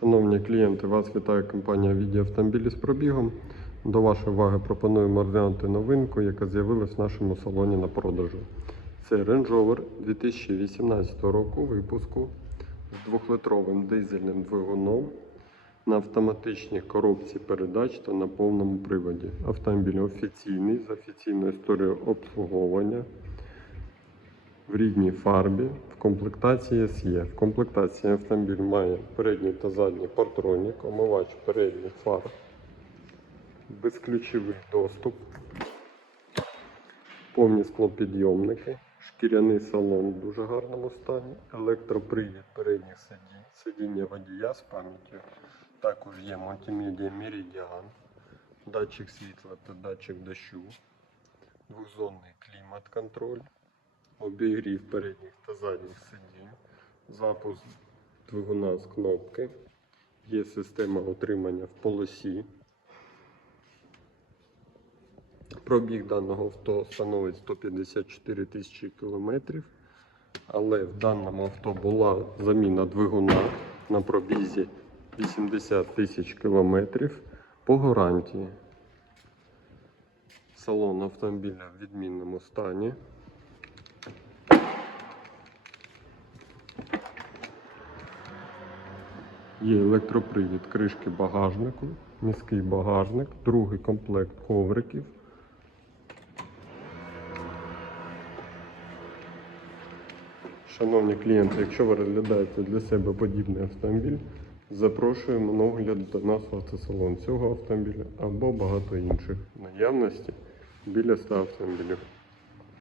Шановні клієнти, вас вітає компанія Віді Автомобілі з пробігом. До вашої уваги пропонуємо розглянути новинку, яка з'явилась в нашому салоні на продажу. Це Range Rover 2018 року випуску з 2-литровим дизельним двигуном на автоматичній коробці передач та на повному приводі. Автомобіль офіційний з офіційною історією обслуговування в рідній фарбі комплектації SE. В комплектації автомобіль має передній та задній партронік, омивач передніх фар, безключовий доступ, повні склопідйомники, шкіряний салон в дуже гарному стані, електропривід передніх сидінь, сидіння водія з пам'яттю. Також є мультимедіа Meridian, датчик світла та датчик дощу, двохзонний клімат-контроль обігрів передніх та задніх сидінь, запуск двигуна з кнопки, є система утримання в полосі. Пробіг даного авто становить 154 тисячі кілометрів, але в даному авто була заміна двигуна на пробізі 80 тисяч кілометрів по гарантії. Салон автомобіля в відмінному стані. Є електропривід кришки багажнику, міський багажник, другий комплект ковриків. Шановні клієнти, якщо ви розглядаєте для себе подібний автомобіль, запрошуємо на огляд до нас в автосалон цього автомобіля або багато інших наявності біля 100 автомобілів.